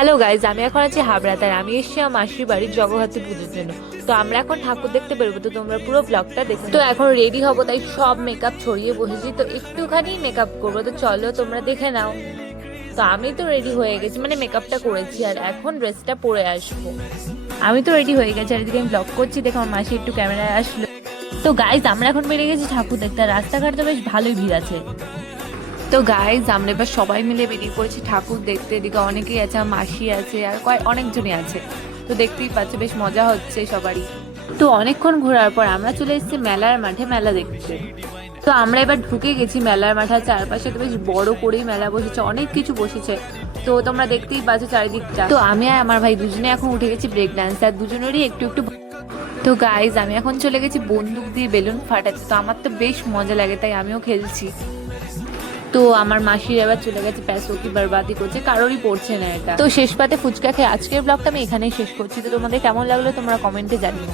Hello guys, আমি এখন আছি হাবড়াতে আর আমি এসেছি আমার মাসির বাড়ির জগদ্ধাত্রী পুজোর জন্য। তো আমরা এখন ঠাকুর দেখতে বেরোবো, তো তোমরা পুরো ব্লগটা দেখো। তো এখন রেডি হবো, তাই সব মেকআপ ছড়িয়ে বসেছি, তো একটুখানি মেকআপ করবো, তো চলো তোমরা দেখে নাও। তো আমি তো রেডি হয়ে গেছি, মানে মেকআপটা করেছি আর এখন ড্রেসটা পরে আসবো। আমি তো রেডি হয়ে গেছি আর এদিকে আমি ব্লগ করছি, দেখো আমার মাসি একটু ক্যামেরায় আসলো। তো গাইজ আমরা এখন বেরিয়ে গেছি ঠাকুর দেখতে, আর রাস্তাঘাট তো বেশ ভালোই ভিড় আছে। তো গাইজ আমরা এবার সবাই মিলে বেরিয়ে পড়েছি ঠাকুর দেখতে। এদিকে অনেকেই আছে, আমার মাসি আছে আর অনেকজনই আছে। তো দেখতেই পাচ্ছে বেশ মজা হচ্ছে সবারই। তো অনেকক্ষণ ঘোরার পর আমরা চলে এসেছি মেলার মাঠে মেলা দেখতে। তো আমরা এবার ঢুকে গেছি মেলার মাঠের চারপাশে, তো বেশ বড় করেই মেলা বসেছে, অনেক কিছু বসেছে। তো তোমরা দেখতেই পাচ্ছ চারিদিকটা। তো আমি আর আমার ভাই দুজনে এখন উঠে গেছি ব্রেক ডান্স, আর দুজনেরই একটু একটু। তো গাইজ আমি এখন চলে গেছি বন্দুক দিয়ে বেলুন ফাটাতে, তো আমার তো বেশ মজা লাগে তাই আমিও খেলছি। তো আমার মাসির এবার চলে গেছে প্যাসো কি বরবাদি করছে, কারোরই পড়ছে না এটা। তো শেষ পাতে ফুচকা খেয়ে আজকের ব্লগটা আমি এখানেই শেষ করছি। তো তোমাদের কেমন লাগলো তোমরা কমেন্টে জানিও।